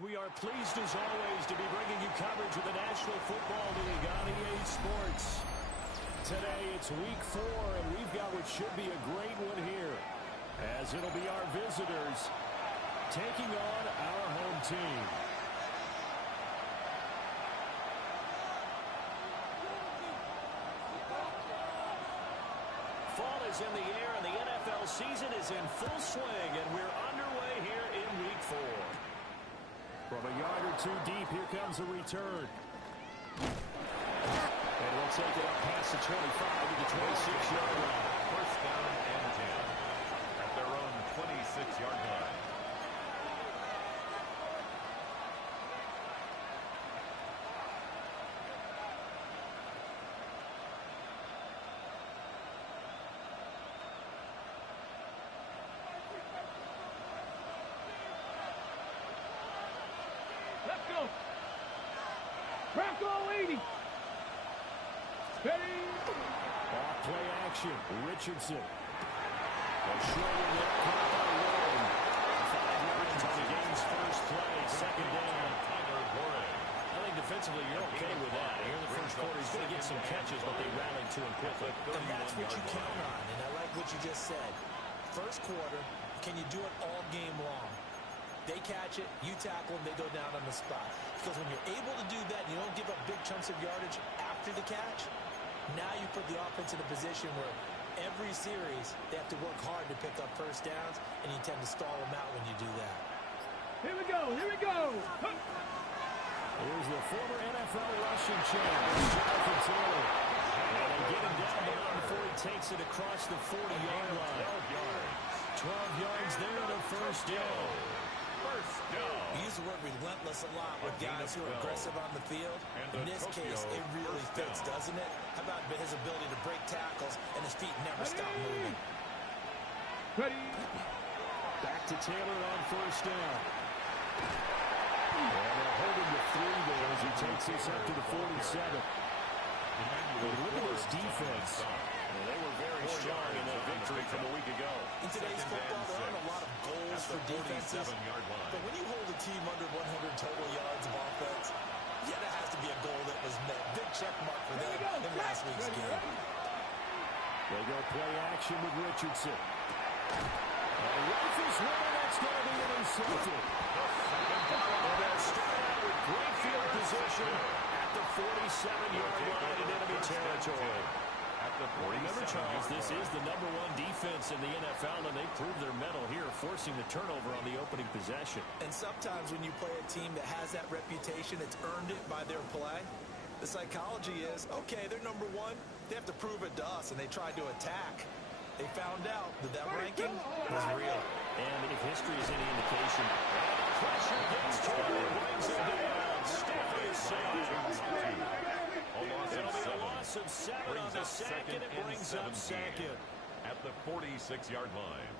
We are pleased as always to be bringing you coverage of the National Football League on EA Sports. Today it's week 4 and we've got what should be a great one here, as it'll be our visitors taking on our home team. Fall is in the air and the NFL season is in full swing, and we're underway here in week 4. From a yard or two deep, here comes a return. And we'll take it up past the 25 to the 26-yard line. First down and 10 at their own 26-yard line. Let's go. Bronco 80. Ready. Off play action. Richardson. A short one there. Caught by Warren. 5 yards on the game's first play. Second down. Tyler Warren. I think defensively you're okay with that. Here in the first quarter, he's going to get some catches, but they rallied to him quickly. And that's what you count on, and I like what you just said. First quarter, can you do it all game long? They catch it, you tackle them, they go down on the spot. Because when you're able to do that and you don't give up big chunks of yardage after the catch, now you put the offense in a position where every series they have to work hard to pick up first downs, and you tend to stall them out when you do that. Here we go. Here we go. Here's the former NFL rushing champ, Jonathan Taylor. And they get him down beyond before he takes it across the 40-yard line. 12 yards there and a first down. First down. We use the word relentless a lot with guys who are aggressive on the field. In this case, it really fits, doesn't it? How about his ability to break tackles and his feet never stop moving? Ready. Back to Taylor on first down. And they'll hold him to 3 there as he takes this up to the 47. But look at this defense. They were very strong in that victory from a week ago. In today's football, there aren't a lot of goals for defenses. But when you hold a team under 100 total yards of offense, yeah, that has to be a goal that was met. Big check mark for them in last week's game. They go play action with Richardson. And rifles one, and that's going to be intercepted. And they'll start out with great field position at the 47-yard line in enemy territory. Remember, Charles, this is the #1 defense in the NFL, and they proved their mettle here, forcing the turnover on the opening possession. And sometimes when you play a team that has that reputation, it's earned it by their play. The psychology is, okay, they're #1. They have to prove it to us, and they tried to attack. They found out that that ranking was real. And if history is any indication, pressure gets to him and brings him down. Stafford is safe. It'll be a loss of 7 on the sack, and it brings up second. At the 46-yard line.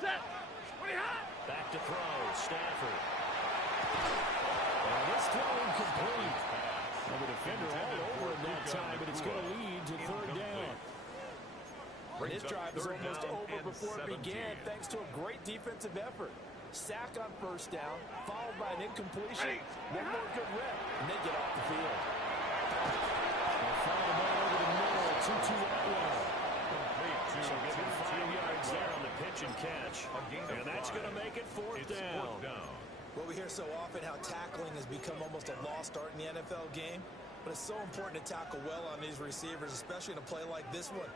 Set. 20 hot. Back to throw, Stafford. And this throw incomplete. Well, the defender all over him that time, but it's going to lead to 3rd down. This drive is almost over before it began, thanks to a great defensive effort. Sack on first down, followed by an incompletion. One more good rep, and they get off the field. They'll follow the ball over the middle, 2-2-1 line. So given 5 yards there on the pitch and catch. And that's going to make it 4th down. Well, we hear so often how tackling has become almost a lost art in the NFL game, but it's so important to tackle well on these receivers, especially in a play like this one.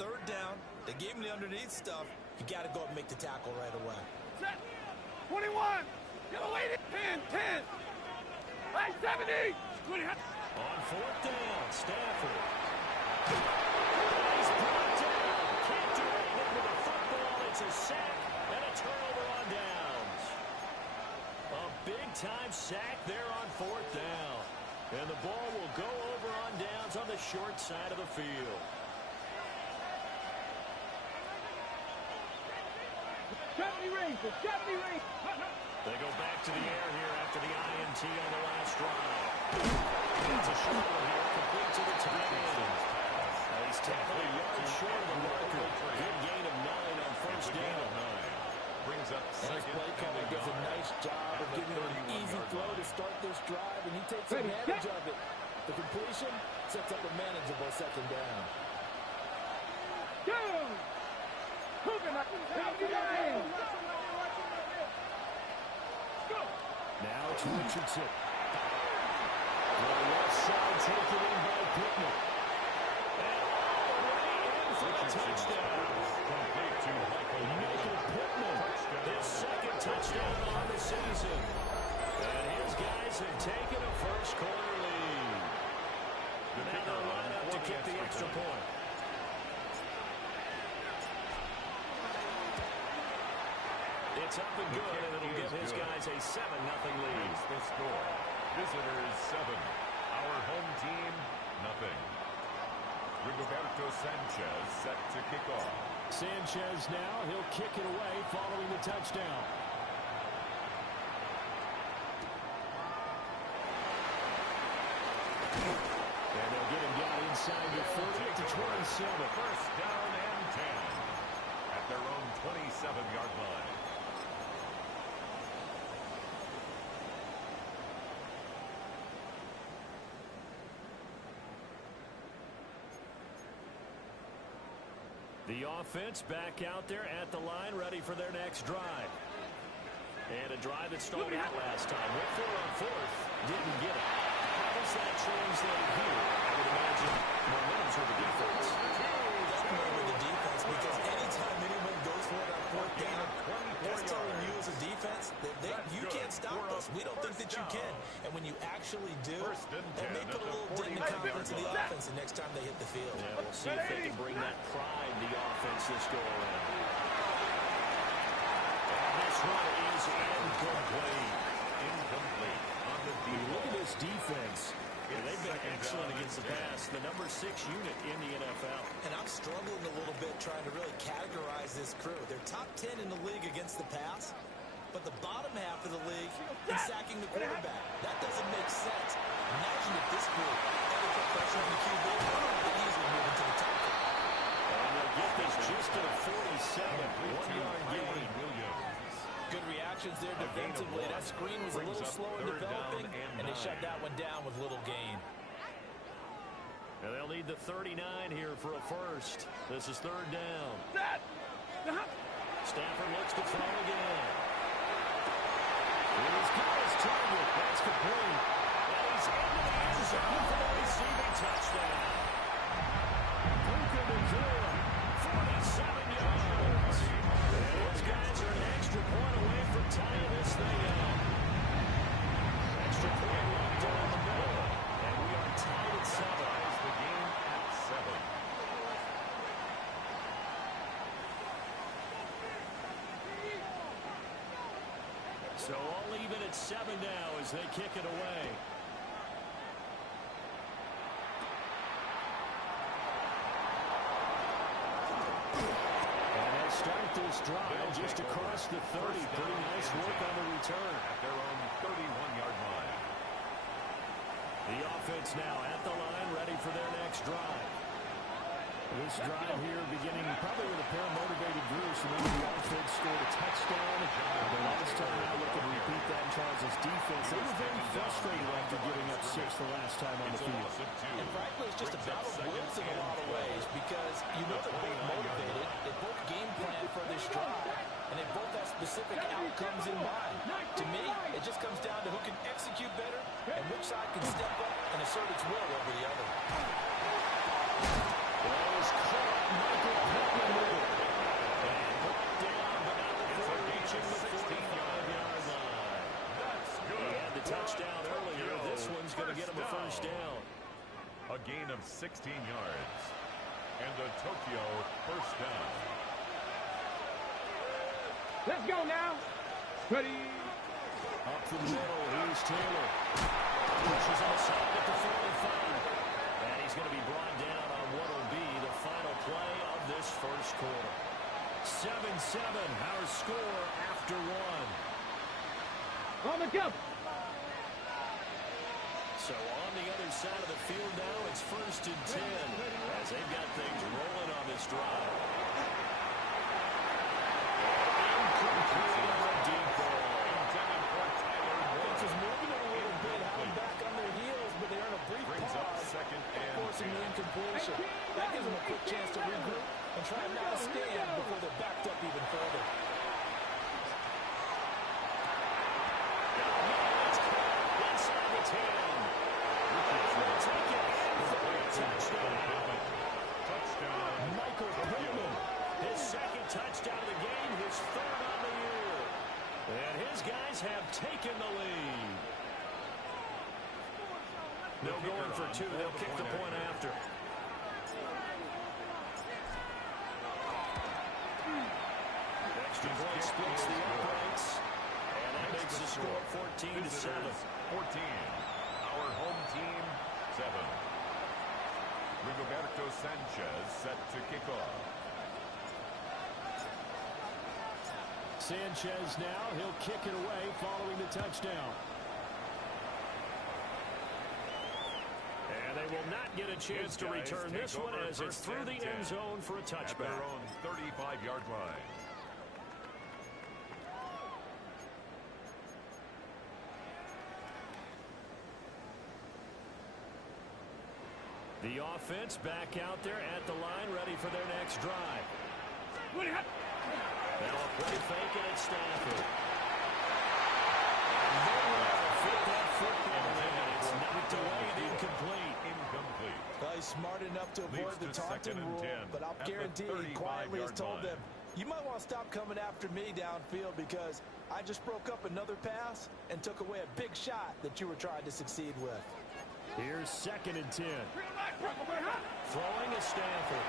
3rd down, they gave him the underneath stuff. You got to go and make the tackle right away. Set. 21. Get away. 10. 10. Right, 70. 20 hot. On 4th down, Stafford. He's brought down. Can't do anything with the football. It's a sack and a turnover on downs. A big-time sack there on 4th down. And the ball will go over on downs on the short side of the field. 70 rings. 70 rings. They go back to the air here after the INT on the last drive. It's a short one here, complete to the tight end. He's tackled a yard short of the marker. Good gain of 9 on first down. Brings up And his second play caller does a nice job of giving him an easy throw to start this drive, and he takes advantage of it. The completion sets up a manageable second down. Go! Hogan, 79. Go! Now it's Richardson. The left side taken in by Pittman. And all the way in for the touchdown. Complete to Michael Pittman, his second touchdown on the season. And his guys have taken a first quarter lead. Now they'll line up to kick the extra point. It's up and good, and it'll give his guys a 7-0 lead. The score. Visitors 7. Our home team, nothing. Rigoberto Sanchez set to kick off. Sanchez now, he'll kick it away following the touchdown. And they'll get him down inside the 30 to 27. First down and 10 at their own 27-yard line. The offense back out there at the line, ready for their next drive. And a drive that started out last time. Went for it on fourth, didn't get it. How does that translate here? I would imagine momentum's with the defense. Definitely with the defense, because anytime anyone goes for it on fourth down, that's telling you as a defense that you can't stop us. We don't think that you can. And when you actually do, that may put a little dent in the confidence of the offense the next time they hit the field. Yeah, we'll see if they can bring that pride to the offense this go around. And this one is incomplete. Incomplete on the deep. Look at this defense. Yeah, they've been excellent against the pass. The number 6 unit in the NFL. And I'm struggling a little bit trying to really categorize this crew. They're top 10 in the league against the pass, but the bottom half of the league in sacking the quarterback. That doesn't make sense. Imagine if this group had to put pressure on the QB, they'd easily move into the top. And they'll get this just to the 47. 1-yard gain. Good reactions there defensively. That screen was a little slow in developing, and they shut that one down with little gain. And they'll need the 39 here for a first. This is third down. Stafford looks to throw again. He's got his target. That's complete. And he's into the end zone for the receiving touchdown. Puka Nacua, 47 yards. And those guys are an extra point away from tying this thing up. Extra point locked down the middle. And we are tied at 7. The game at 7. So all even at 7 now as they kick it away. And they'll start this drive just across the 30. Pretty nice work on the return. At their own 31-yard line. The offense now at the line, ready for their next drive. This drive here beginning probably with a pair of motivated groups. Remember, the offense scored a touchdown. The last time I look and repeat that in Charles' defense, they were very frustrated after giving up 6 the last time on the field. And frankly, it's just a battle of wills in a lot of ways, because you know they're both motivated. They both game plan for this drive, and they both have specific outcomes in mind. To me, it just comes down to who can execute better and which side can step up and assert its will over the other. That is caught. Michael Pittman with it. And brought down, but not before reaching the 45-yard line. He had the touchdown earlier. This one's going to get him a first down. A gain of 16 yards. And a Tokyo first down. Let's go now. Ready. Up the middle, here's Taylor. Pushes him aside at the 45. And he's going to be brought down on what will be the final play of this first quarter. 7-7, our score after one. On the go. So on the other side of the field now, it's 1st and 10 as they've got things rolling on this drive. Incomplete on the deep ball. Intended for Tyler Boyd. Just moving it a little bit, having back on their heels, but they're in a brief Brings up pause, 2nd and forcing the 10. incompletion. That gives them a quick chance to regroup and try not to stand before they're backed up even further. Inside the 10. Will take it in for a touchdown. Touchdown. Michael Pittman, his 2nd touchdown of the game, his 3rd on the year. And his guys have taken the lead. No going for 2. They'll kick the point after. Extra point splits the uprights. And that makes the score 14-7. 14. Our home team, 7. Rigoberto Sanchez set to kick off. Sanchez now, he'll kick it away following the touchdown. And they will not get a chance to return this one as it's through the end zone for a At touchback. their own 35-yard line. The offense back out there at the line, ready for their next drive. Now a play fake, and it's Stafford. And they will fit that football in. It's knocked away and incomplete. Incomplete. Well, he's smart enough to avoid the Leads to taunting 2nd and rule, 10 but I'll at the guarantee he quietly has 35-yard told line. them, you might want to stop coming after me downfield because I just broke up another pass and took away a big shot that you were trying to succeed with. Here's 2nd and 10. Throwing to Stafford.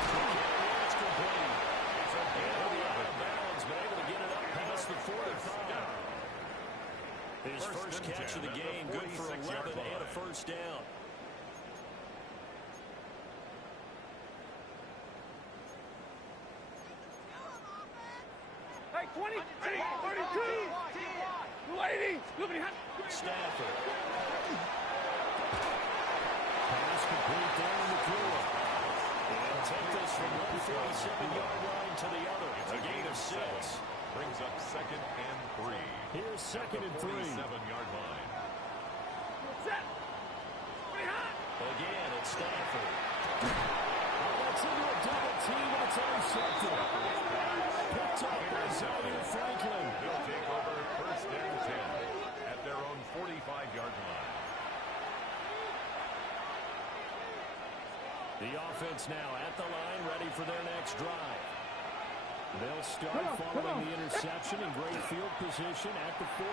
It's complete. It's a out of bounds, but able to get it up past the 45. His first catch of the game, good for 11 and a first down. Hey, 20, 32, 280. Look at him. Stafford. Pass complete down the field. And take this from 147-yard line to the other. A gain of 6. Brings up 2nd and 3. Here's 2nd and 3. 47-yard line. Set. Again, it's Stafford. That's into a double team, and it's intercepted. Picked up by Zaire Franklin. They'll take over 1st and 10 at their own 45-yard line. The offense now at the line, ready for their next drive. They'll start following the interception in great field position at the 45.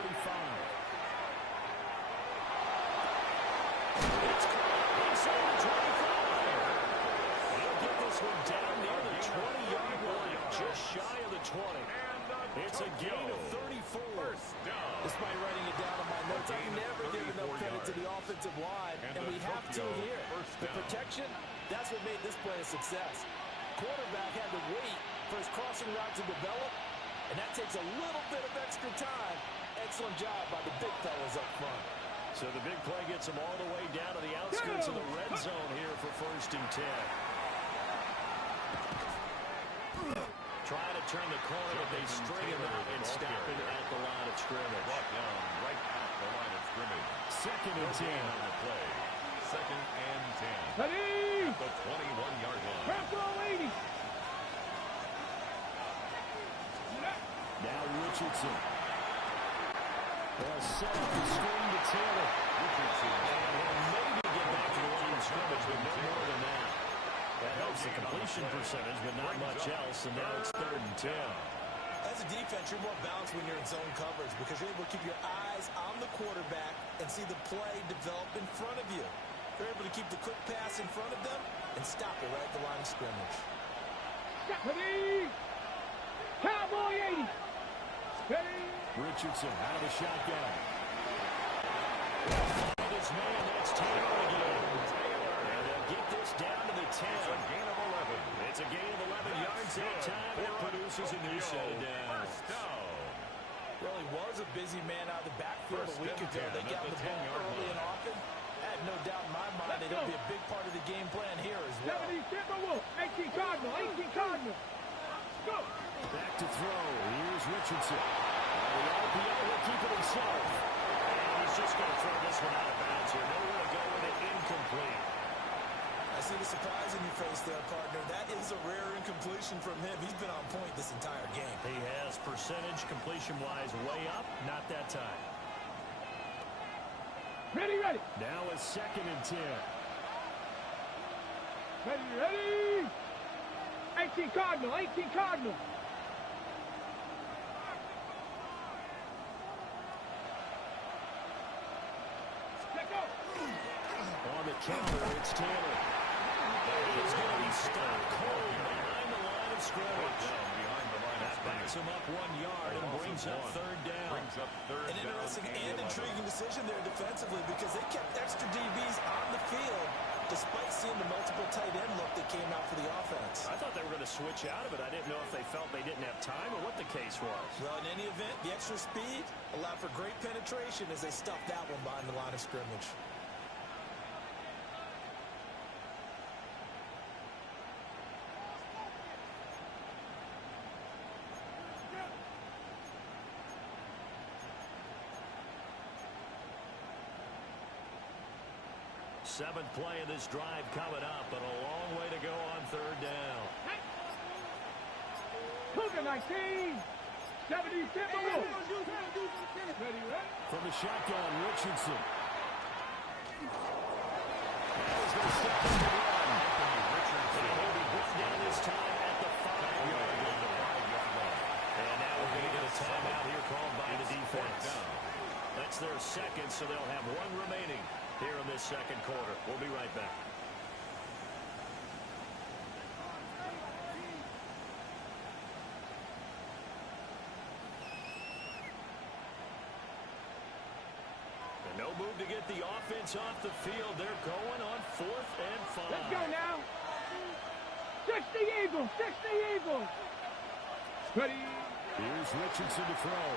It's caught inside the 25. He'll get this one down near the 20-yard line, just shy of the 20. It's a gain of 34. Despite writing it down on my notes, I've never given enough credit to the offensive line, and we have to here. The protection, that's what made this play a success. Quarterback had to wait for his crossing route to develop, and that takes a little bit of extra time. Excellent job by the big fellas up front. So the big play gets them all the way down to the outskirts of the red zone here for 1st and 10. Trying to turn the corner, but they string him out and stop him at the line of scrimmage. Brought down right at the line of scrimmage. 2nd and 10 on the play. 2nd and 10. Ready. At the 21-yard line. Purple 80. Now Richardson. They'll set up the string to Taylor. Richardson. And he'll maybe get back to the line of scrimmage, but no more than that. That helps the completion percentage, but not much else, and now it's 3rd and 10. As a defense, you're more balanced when you're in zone coverage because you're able to keep your eyes on the quarterback and see the play develop in front of you. You're able to keep the quick pass in front of them and stop it right at the line of scrimmage. Ready. Cowboy 80. Ready. Richardson out of the shotgun. Find his man, that's Taylor again. And they'll get this down to the 10. It's a gain of 11. It's forces a new set of downs. First down. Well, he was a busy man out of the backfield a week ago. They got the ball early and often. I have no doubt in my mind that he'll be a big part of the game plan here as well. 70 Timberwolves, 18 Cardinal, 18 Cardinal. Go. Back to throw. Here's Richardson. The RPO will keep it himself. And he's just going to throw this one out of bounds here. Nowhere to go with it. Incomplete. I see the surprise in your face there, partner. That is a rare incompletion from him. He's been on point this entire game. He has percentage completion-wise way up. Not that time. Ready, ready. Now a 2nd and 10. Ready, ready. 18 Cardinal, 18 Cardinal. Let go. On the counter, it's Taylor. He's going to be stopped cold behind the line of scrimmage. That backs him up 1 yard and brings up 3rd down. An interesting and intriguing decision there defensively because they kept extra DBs on the field despite seeing the multiple tight end look that came out for the offense. I thought they were going to switch out of it. I didn't know if they felt they didn't have time or what the case was. Well, in any event, the extra speed allowed for great penetration as they stuffed that one behind the line of scrimmage. Seventh play of this drive coming up, but a long way to go on 3rd down. Cougar 19. 70 Timberwolves. Ready, ready. From the shotgun, Richardson. Now he's going to step in the run. Richardson will be brought down this time at the 5-yard line. And now we're going to get a timeout here called by the defense. That's their 2nd, so they'll have 1 remaining here in this 2nd quarter. We'll be right back. And no move to get the offense off the field. They're going on 4th and 5. Let's go now. 60 Eagles, 60 Eagles. Ready. Here's Richardson to throw.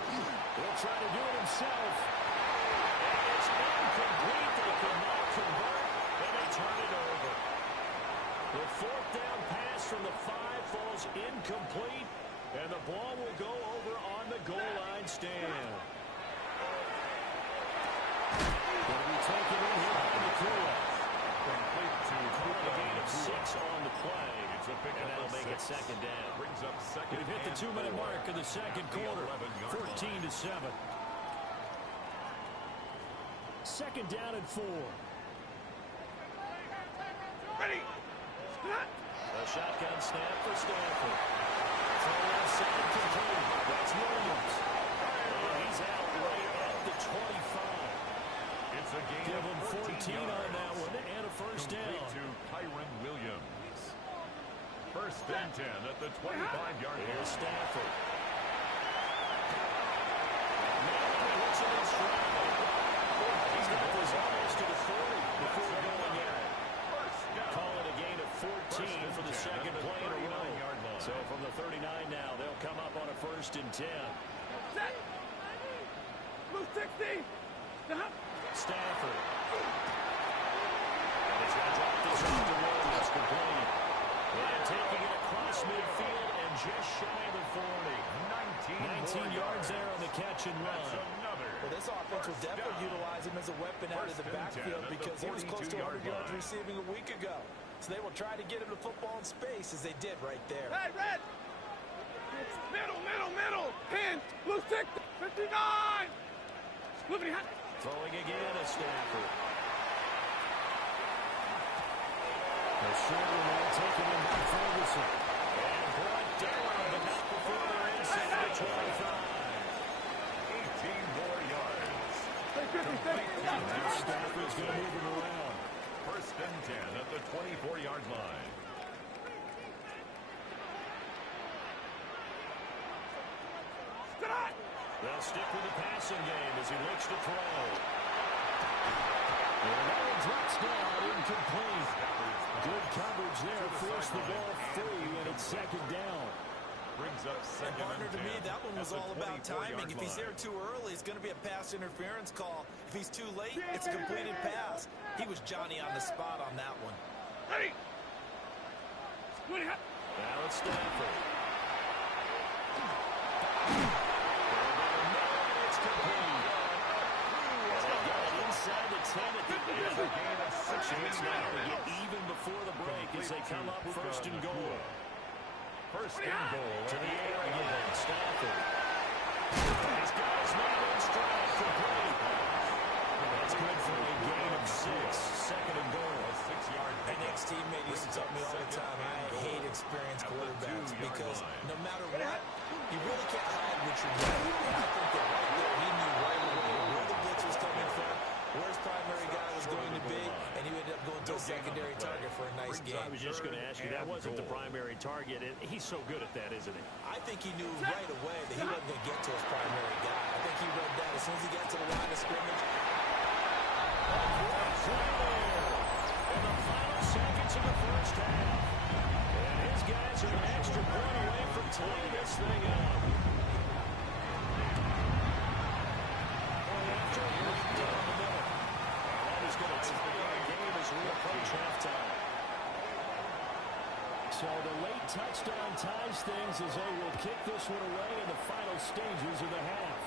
He'll try to do it himself. And it's incomplete. They cannot convert, and they turn it over. The 4th down pass from the 5 falls incomplete, and the ball will go over on the goal line stand. Going to be taken in here by McCoy. Complete to A gain of 6 on the play. It's a pick And up that'll of make it 6. 2nd down. Brings up 2nd. We've hit the 2-minute mark of the 2nd quarter. 14-7. 2nd down and 4. Ready. A shotgun snap for Stanford. Throw left side complete. That's Williams. And he's out right at the 25. It's a gain Give of him 14 on that one and a first Complete down. to Kyron Williams. 1st and 10 at the 25-yard line. Here's Stanford. Looks at his stride. He's got this almost to the 40 before going in. Call it a gain of 14 for the 2nd play in a row. So from the 39 now, they'll come up on a 1st and 10. Set. Move 60. Stop. Stanford. And he's going to drop this off to Williams, complete. And taking it across midfield and just shy of the 40. 19 yards there on the catch and run. Well, this offense will definitely utilize him as a weapon out of the backfield because he was close to 100 yards receiving a week ago. So they will try to get him the football in space as they did right there. Hey, red. Middle, middle, middle. 10. Blue 6. 59. Liberty hot. Throwing again at Stanford. The short one taken in by Ferguson. And brought down, but not before they're inside the 25. 18 more yards. Stafford's going to move him around. 1st and 10 at the 24-yard line. They'll stick with the passing game as he looks to throw. And that one drops down, incomplete. Good coverage there, forced the ball free, and it's 2nd down. Brings up And second partner, and to me, 10 that one was at the all about 24-yard timing. If he's there line. too early, it's going to be a pass interference call. If he's too late, it's a completed pass. He was Johnny on the spot on that one. Ready. Now it's Stafford. It's complete. And they got it inside the 10 at the end. A chance now to get even before the break as they come up first and goal. First and goal To the air at the again, Stafford. He's got his man in stride, complete. That's good for a gain of 6. Second and goal. A 6-yard An ex-teammate used to tell me all the time, I hate experienced quarterbacks because no matter what, you really can't hide what you're doing. And I think that right there, he knew right away where the blitz was coming from, where his primary guy was going to be, and he ended up going to a secondary target for a nice game. I was just going to ask you, that wasn't the primary target. And he's so good at that, isn't he? I think he knew right away that he wasn't going to get to his primary guy. I think he read that as soon as he got to the line of scrimmage. In the final seconds of the first half. And his guys are an extra point away from tying this thing up. After a break down the middle. That is going to tie our game as we approach halftime. So the late touchdown ties things as they will kick this one away in the final stages of the half.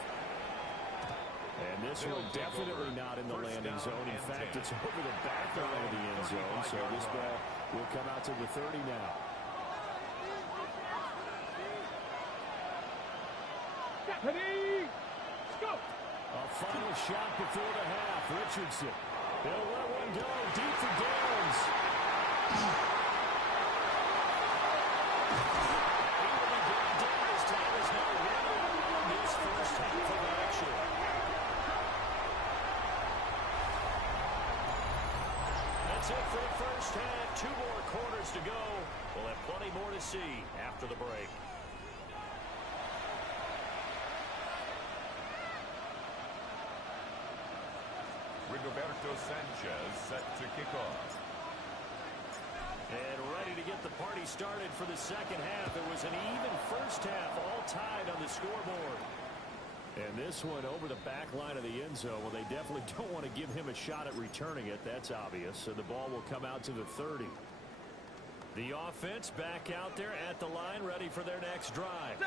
And this one definitely not in the landing zone. In fact, it's over the back line of the end zone. So this ball will come out to the 30 now. Ready. Let's go. A final shot before the half. Richardson. He'll let one go deep for Downs. He will be brought down as time is now running this first half of action. That's it for the first half. 2 more quarters to go. We'll have plenty more to see after the break. Rigoberto Sanchez set to kick off. And ready to get the party started for the second half. It was an even first half, all tied on the scoreboard. And this one over the back line of the end zone. Well, they definitely don't want to give him a shot at returning it. That's obvious. So the ball will come out to the 30. The offense back out there at the line, ready for their next drive.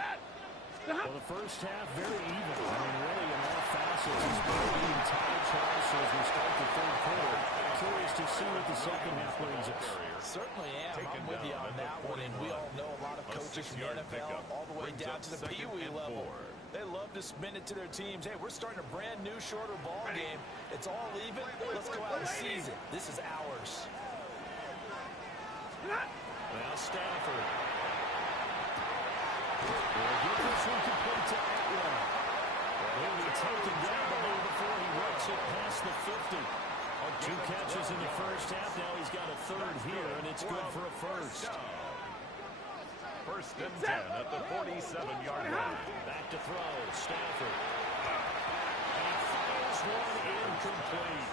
Well, the first half, very even. I mean, really, in all facets, it's been even tied, Charles, as we start the third quarter. Curious to see what the second half brings us. Certainly am. I'm with you on that one, and we all know a lot of coaches from the NFL all the way down to the Pee-wee level. They love to spin it to their teams. Hey, we're starting a brand new, shorter ball game. It's all even. Let's go out and seize it. This is ours. Now Stafford. Will get this one complete to Atwell. He'll be taken down the ball before he works it past the 50. 2 catches in the first half. Now he's got a third here, and it's good for a first. First and 10 at the 47-yard line. Back to throw. Stafford. And he fires one incomplete.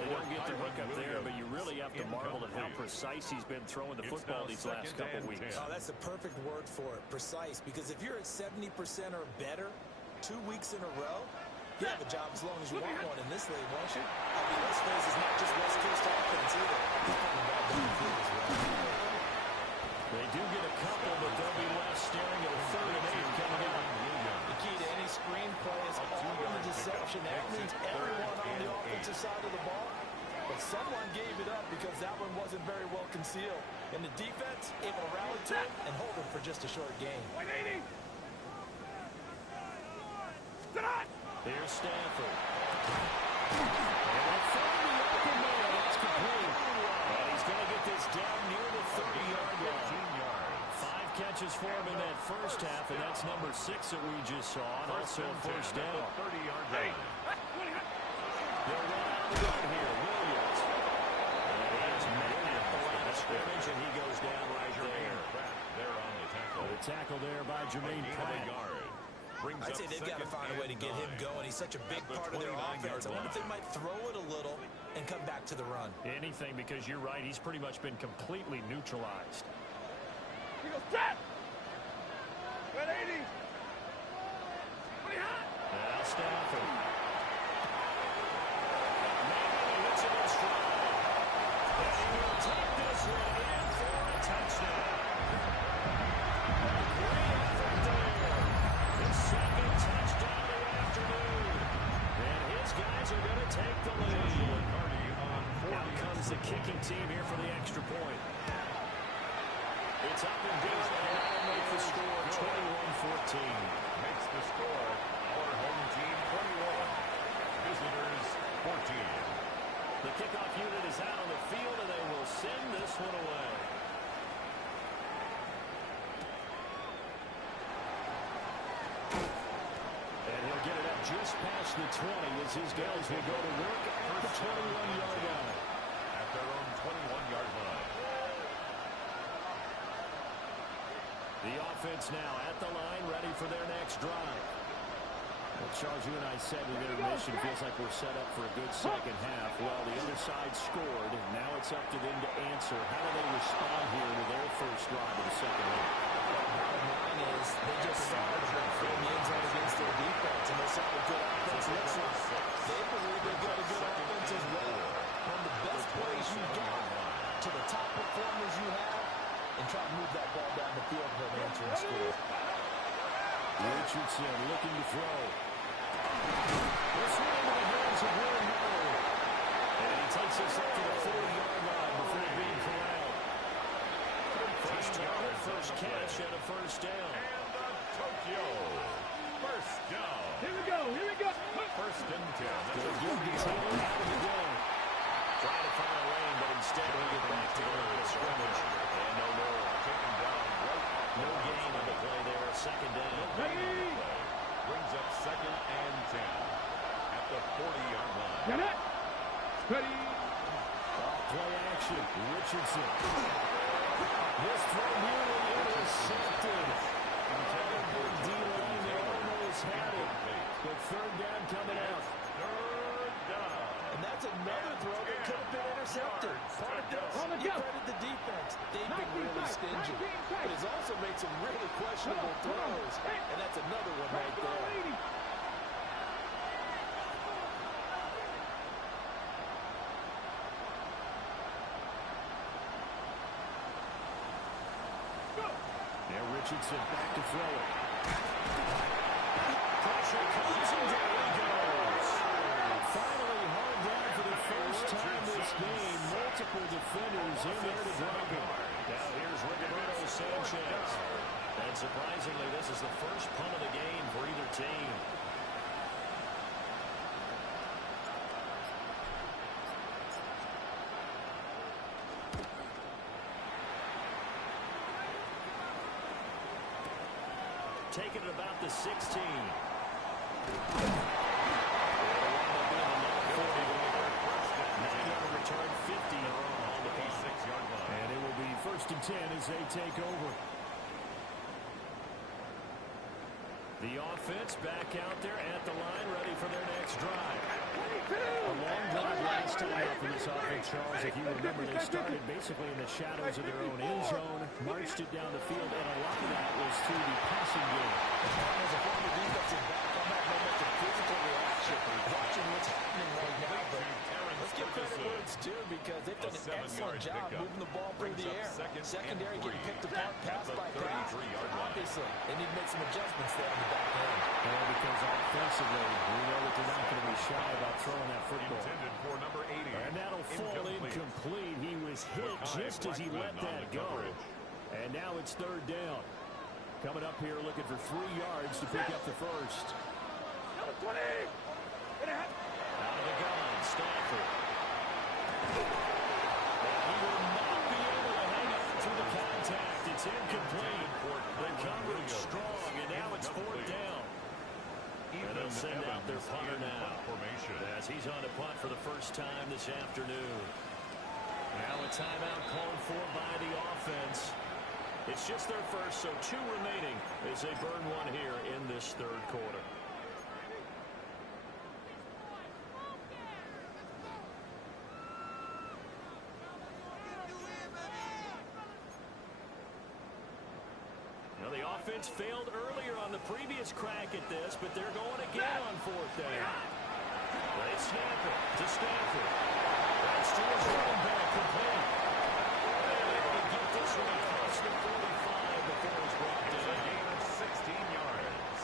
They don't get the hook up there, but you really have to marvel at how precise he's been throwing the football these last couple weeks. Oh, that's the perfect word for it, precise, because if you're at 70% or better 2 weeks in a row, you have a job as long as you want one in this league, won't you? I mean, let's face it's not just West Coast offense either. They do get a couple, but they'll be left staring at a 3rd and 8 coming up. The key to any screenplay is all in the deception. That means everyone on the offensive side of the ball, but someone gave it up because that one wasn't very well concealed. And the defense able to rally to it and hold it for just a short game. 180. Here's Stafford. And they find the open man. That's complete. And he's going to get this down near the 30-yard line. 5 catches for him in that first half, and that's number 6 that we just saw, and also a first down. 30-yard line. They'll run out the gun here. Williams. And he is met at the line of scrimmage, and he goes down right there. There on the tackle. The tackle there by Jermaine Pratt. I'd say they've got to find a way to get him going. He's such a big part of their offense. I wonder if they might throw it a little and come back to the run. Anything, because you're right. He's pretty much been completely neutralized. He goes, Jack! 180. Now Stafford. Maybe he hits it in stride. And he will take this one in for a touchdown. Great effort there. His second touchdown of the afternoon. And his guys are going to take the lead. Out comes the kicking team here for the extra point. It's up and good, and that'll make the score 21-14. Makes the score our home team 21, visitors 14. The kickoff unit is out on the field, and they will send this one away. And he'll get it up just past the 20 as his guys will go to work at the 21-yard line. At their own 21-yard line. The offense now at the line, ready for their next drive. Well, Charles, you and I said in intermission, feels like we're set up for a good second half. Well, the other side scored. Now it's up to them to answer. How do they respond here to their first drive of the second half? Bottom line is they just started from the end zone against their defense, and they saw a good offense. Listen, they believe they've got a good offense as well. From the best plays you got to the top performers you have, and try to move that ball down the field for an answering score. Richardson looking to throw. This one into the hands of Will Howard. And he takes us up to the 40-yard line before being corralled. First target, first catch, and a first down. And the Tokyo first down. Here we go. Here we go. First and 10. They'll give the Taylor out of the game. Trying to find a lane, but instead he'll get back to the line of scrimmage. And no more. Taken down right. No gain on the play there. Second down. Brings up second and 10 at the 40-yard line. Get it. Ready. Play action. Richardson. This throw nearly intercepted. Good D-line. They almost had it. But third down coming out. Third down. And that's another throw that could have been intercepted. Part of this, you credit the defense. They've been really stingy. But he's also made some really questionable throws. And that's another one right there. Now Richardson back to throw it. Pressure comes and down he goes. Finally hauled down for the first time this game. Multiple defenders in there to drop him. Now here's Rigoberto Sanchez. And surprisingly, this is the first punt of the game for either team. Taking it about the 16. Return 50 on the 6-yard line. And it will be first and 10 as they take over. The offense back out there at the line, ready for their next drive. A long drive last time out for this offense, Charles. If you remember, they started basically in the shadows of their own end zone, marched it down the field, and a lot of that was through the passing game. As a former defensive back, I'm not going to make a physical reaction watching what's happening right now. But let's give credit where it's due because they've done an excellent job moving the ball through the air. Secondary getting picked apart pass by pass. Obviously, they need to make some adjustments there on the back end. Yeah, because offensively, we know that they're not going to be shy about throwing that football. Intended for number 80. And that'll fall incomplete. He was hit just as he let that go. And now it's third down. Coming up here looking for 3 yards to pick up the first. Number 20. Out of the gun, Stafford. And he will not be able to hang on to the contact. It's incomplete. The coverage strong, and now it's fourth down. And they'll send out their punter now. As he's on a punt for the first time this afternoon. Now a timeout called for by the offense. It's just their first, so 2 remaining as they burn one here in this third quarter. Now the offense failed earlier on the previous crack at this, but they're going again on fourth down. They snap it to Stafford. That's to his running back, complete. They're able to get this one across the 45 before he's brought down. It's a gain of 16 yards.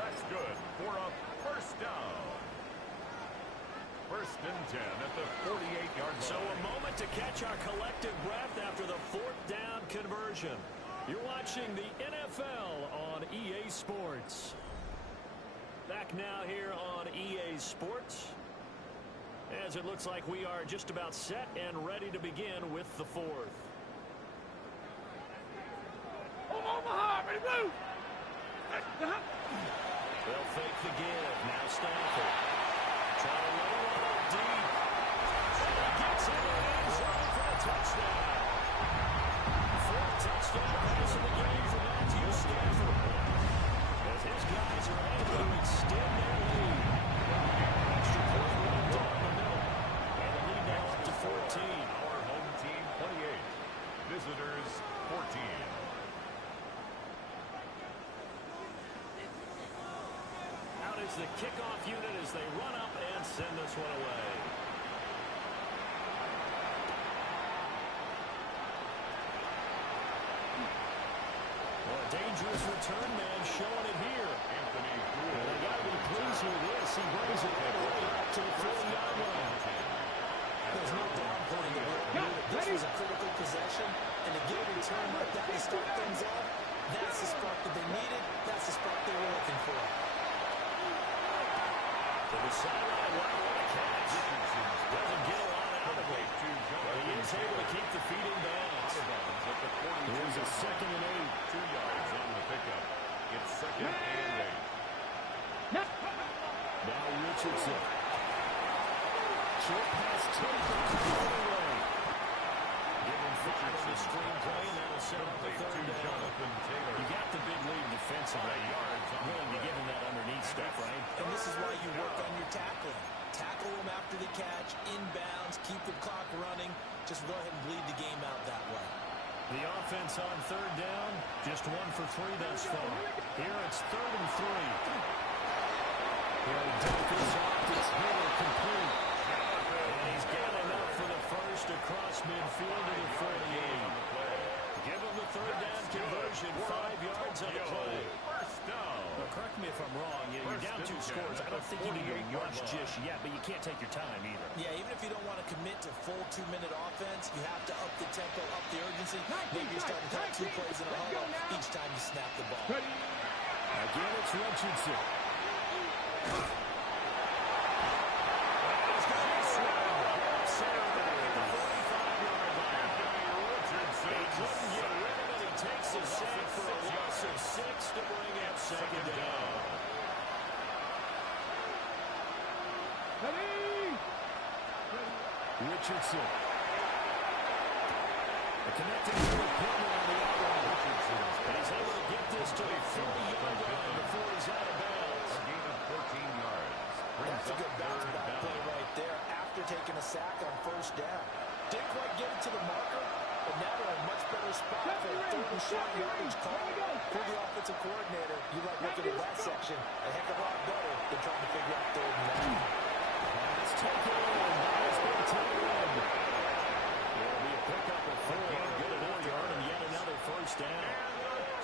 That's good for a first down. First and 10 at the 48-yard line. So a moment to catch our collective breath after the fourth down conversion. You're watching the NFL on EA Sports. Back now here on EA Sports, as it looks like we are just about set and ready to begin with the fourth. Omaha, ready to move. They'll fake the give. Now Stafford. Trying to lay one up deep. And he gets in the end zone for a touchdown. Fourth touchdown pass of the game for Matthew Stafford. As his guys are able to extend their lead. Extra point right down the middle. And the lead now up to 14. Our home team 28. Visitors 14. Out is the kickoff unit as they run up and send this one away. Well, a dangerous return man showing it here. Anthony And Gould. they got to be pleased with this. He brings it all the way up to the 40-yard line. There's no downplaying the work. This was a critical possession, and to get a return like that to start things off, that's the spark that they needed. That's the spark they were looking for. To the sideline, wow, what a catch. Doesn't get a lot out of it. But he is able to keep the feet in bounds. Here's a 2nd and 8. 2 yards on the pickup. It's 2nd and 8. Now Richardson. Short pass taken to the other way. Give him 5 on the screenplay, and that'll set up the third down. Jonathan Taylor. You got the big lead defensively. Willing to give him that underneath stuff, right? And this is why you work on your tackling. Tackle them after the catch, inbounds, keep the clock running. Just go ahead and bleed the game out that way. The offense on third down, just 1 for 3 thus far. Here it's 3rd and 3. He'll dump this off. It's Miller complete. And he's got enough for the first across midfield to the 48. Give him the third down conversion, 5 yards on the play. First down. Well, correct me if I'm wrong. You're down 2 scores. I don't think you need to rush just yet, but you can't take your time either. Yeah, even if you don't want to commit to full 2-minute offense, you have to up the tempo, up the urgency. Maybe you're starting to cut 2 plays in a huddle each time you snap the ball. Again, it's Richardson. Richardson. A connecting through Pittman on the outside. And he's able to get this to the 40-yard line before he's out of bounds. A gain of 14 yards. That's a good bounce back play right there after taking a sack on first down. Didn't quite get it to the marker, but now they're in a much better spot for a 3rd and short yardage call. For the offensive coordinator, you like looking at that section a heck of a lot better than trying to figure out 3rd and 9. Pass taken in. Has been taken in. It'll be a pickup of 4. Good enough to earn him yet another first down.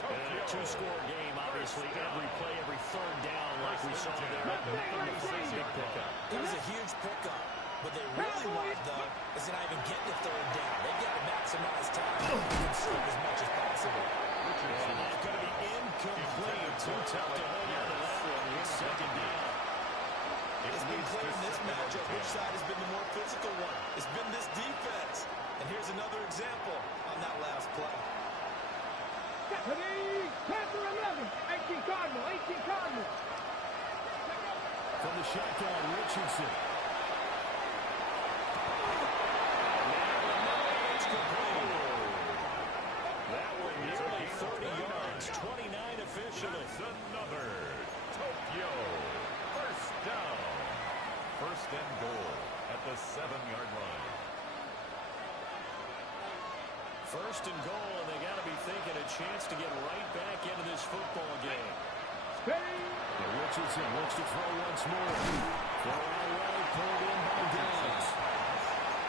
And a 2-score game, obviously. Every play, every third down, like we saw there. Magnifies big pickup. It was a huge pickup. What they really want, though, is to not even get the 3rd down. They've got to maximize time and conserve as much as possible. And that's going to be incomplete. Too tough to hold on to that one. It's 2nd down. It's been clear in this matchup which side has been the more physical one. It's been this defense. And here's another example on that last play. Panther 11, 18 Cardinal, 18 Cardinal. From the shotgun, Richardson. That one nearly 30 yards, 29 officially. Another Tokyo. First down. First and goal at the 7-yard line. First and goal, and they got to be thinking a chance to get right back into this football game. And Richardson looks to throw once more. Throw out right, pulled in by Downs.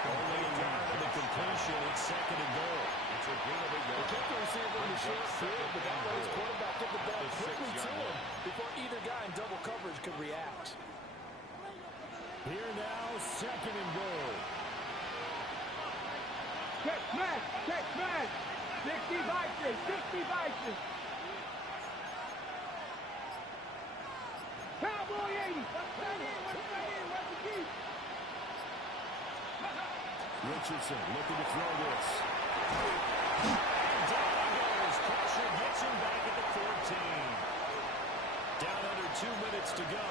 Only a yard of the completion. It's second and goal. It's a gain of a yard. They kept the receiver in the short field, but that way his quarterback get the ball quickly to him before either guy in double coverage could react. Here now, second and goal. Check smash. 60 Vikings. Cowboy 80. What's that in? What's the key? Richardson looking to throw this. And down he goes. Pressure gets him back at the 14. Down under 2 minutes to go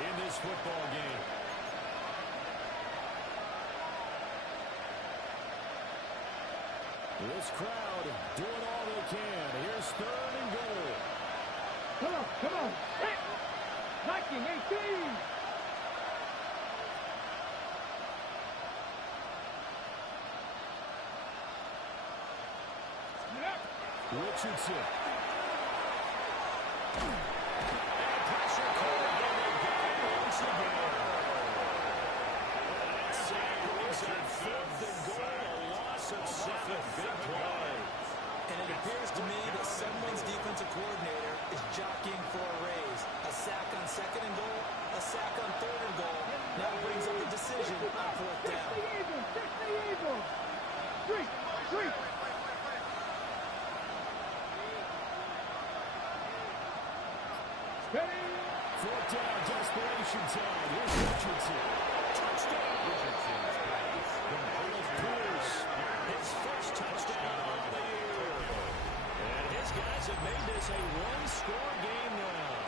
in this football game. This crowd doing all they can. Here's third and goal. Come on. Hit. Viking 18. Richardson. And pressure called, and they get it once again. And Sam brings up fourth and goal, a loss of 7. Big play. And it appears to me that someone's defensive coordinator is jockeying for a raise. A sack on second and goal, a sack on third and goal. Now brings up a decision on fourth down. 60 Eagles. Three. Ready? Fourth down, desperation time. Here's Richardson. Touchdown. Richardson's pass. Here's Pierce. His first touchdown of the year. And his guys have made this a one-score game now.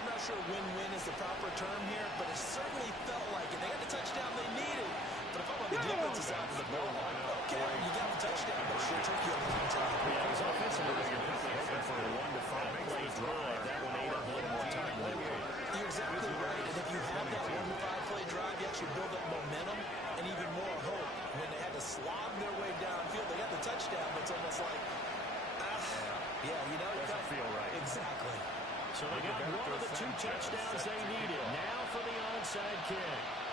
I'm not sure win-win is the proper term here, but it certainly felt like it. They got the touchdown they needed. But if I'm on the defensive side of the ball, okay, you got the touchdown, but it sure took you a long time. Yeah, his offensive line is hoping for a 1 to 5 play drive. That one ate up a little more time later. You're exactly right. And if you have that 1 to 5 play drive, you actually build up momentum and even more hope. When they had to slob their way downfield, they got the touchdown, but it's almost like, yeah, you know, Doesn't feel right. Exactly. So they got one of the 2 touchdowns they needed. Now for the onside kick.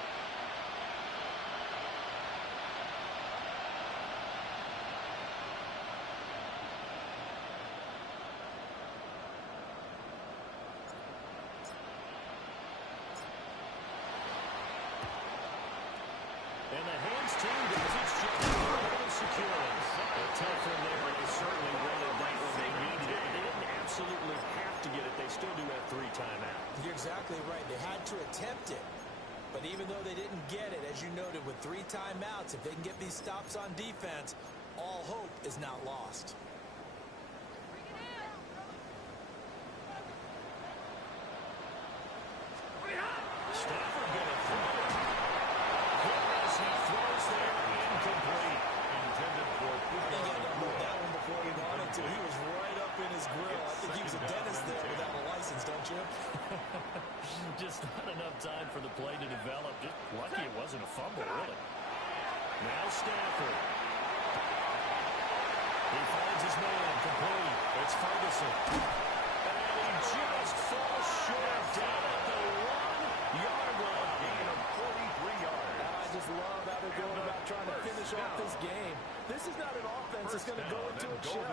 And the hands team does its job really secure. A tough one there. They certainly wanted that when they needed it. They didn't absolutely have to get it. They still do have 3 timeouts. You're exactly right. They had to attempt it. But even though they didn't get it, as you noted, with 3 timeouts, if they can get these stops on defense, all hope is not lost. Stafford going to throw it. As he throws there, incomplete. Intended for He had to move that one before he wanted to. He was right up in his grill. I think he was a dentist there without a license, don't you? Just not enough time for the play to develop. Just lucky it wasn't a fumble, really. Now Stafford. He finds his man, complete. It's Ferguson. And he just falls short down at the 1-yard line. gain of 43 yards. I just love how they're going about trying to finish off this game. This is not an offense that's going to go into a shell.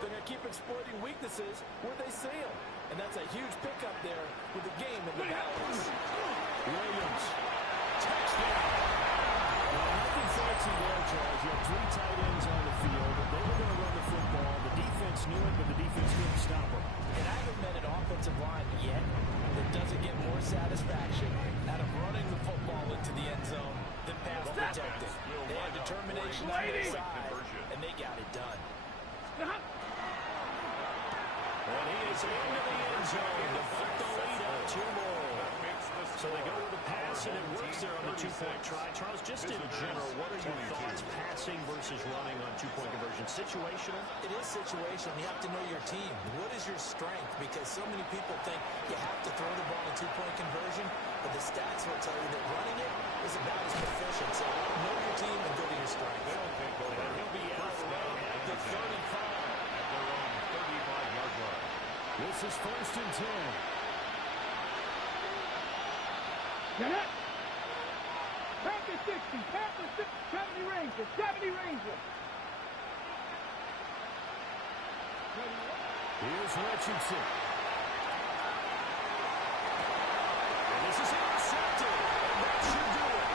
They're going to keep exploiting weaknesses where they see them. And that's a huge pickup there with the game in the balance. Williams. Touchdown. Well, nothing fancy there, Charles. You have 3 tight ends on the field. They were going to run the football. The defense knew it, but the defense couldn't stop them. And I haven't met an offensive line yet that doesn't get more satisfaction out of running the football into the end zone than pass protecting. They had determination on their side, and they got it done. And he is into the end zone to put the lead up 2 more. So they go with the pass, and it works there on the 2-point try. Charles, just in general, what are your thoughts passing versus running on 2-point conversion? Situational? It is situational. You have to know your team. What is your strength? Because so many people think you have to throw the ball in 2-point conversion, but the stats will tell you that running it is about as proficient. So know your team and go to your strength. And he'll be This is 1st and 10. Get it. Panther 60. Panther 60. 70 Rangers. 70 Rangers. Here's Richardson. And this is intercepted. And that should do it.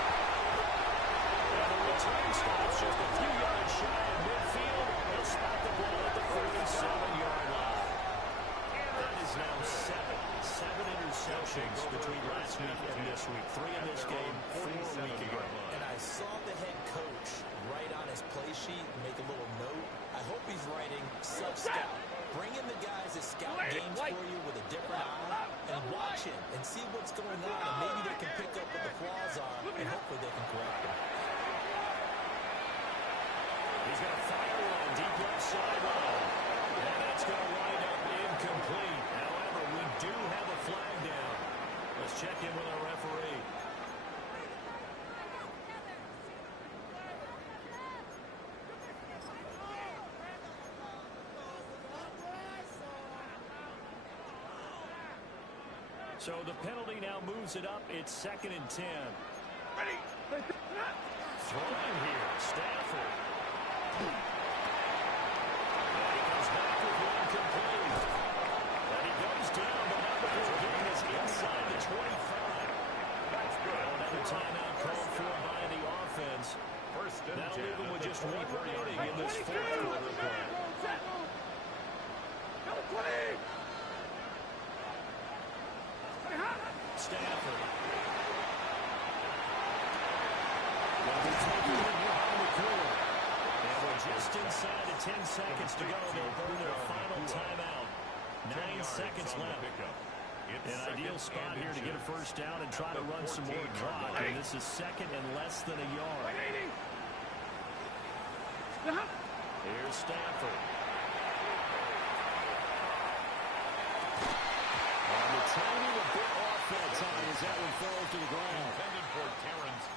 And the return stops just a few yards shy of midfield. He'll spot the ball at the 47-yard line. That is now seven interceptions between last week and this week. 3 in this game, 4 a week ago. And I saw the head coach write on his play sheet and make a little note. I hope he's writing sub-scout. Bring in the guys that scout games for you with a different eye and watch him and see what's going on, and maybe they can pick up what the flaws are, and hopefully they can correct them. He's going to fire one deep left sideline. And that's going to wind up incomplete. However, we do have a flag down. Let's check in with our referee. So the penalty now moves it up. It's 2nd and 10. Ready. Throwing here, Stafford. And he comes back with one complete. And he goes down, but now the ball game is inside the 25. That's good. Another timeout called for by the offense. That'll leave them with just one remaining in this 4th quarter play. Number 20. Stafford. And we're just inside of 10 seconds to go. They'll burn their final timeout. 9 seconds left. An ideal spot here to get a first down and try to run some more clock. And this is 2nd and less than a yard. Here's Stafford. And the tiny bit offense on as that one falls to the ground.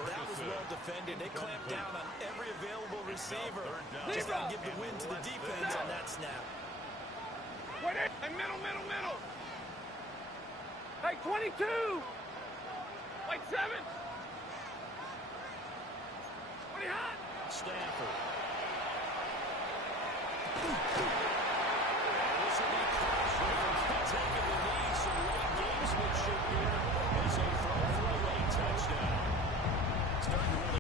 That was well defended. They clamped down on every available receiver. Just got to give the win to the defense on that snap. Hey, middle. Hey, 22. Like 7. 20 hot. Stafford.